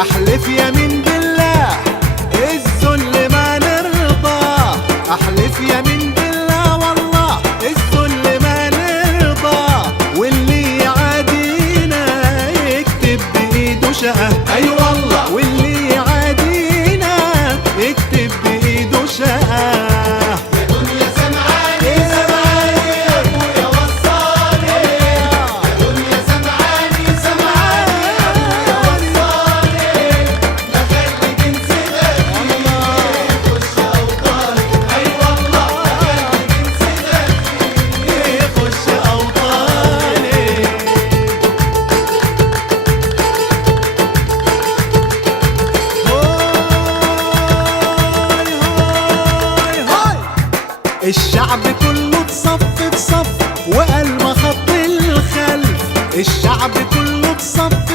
احلف يمين بالله الذل ما نرضى، احلف يمين بالله والله الذل ما نرضى، واللي يعادينا يكتب بايده شقه. اي والله واللي يعادينا يكتب بايده شقه. الشعب كله اتصف في صف وقال ما خط الخلف، الشعب كله اتصف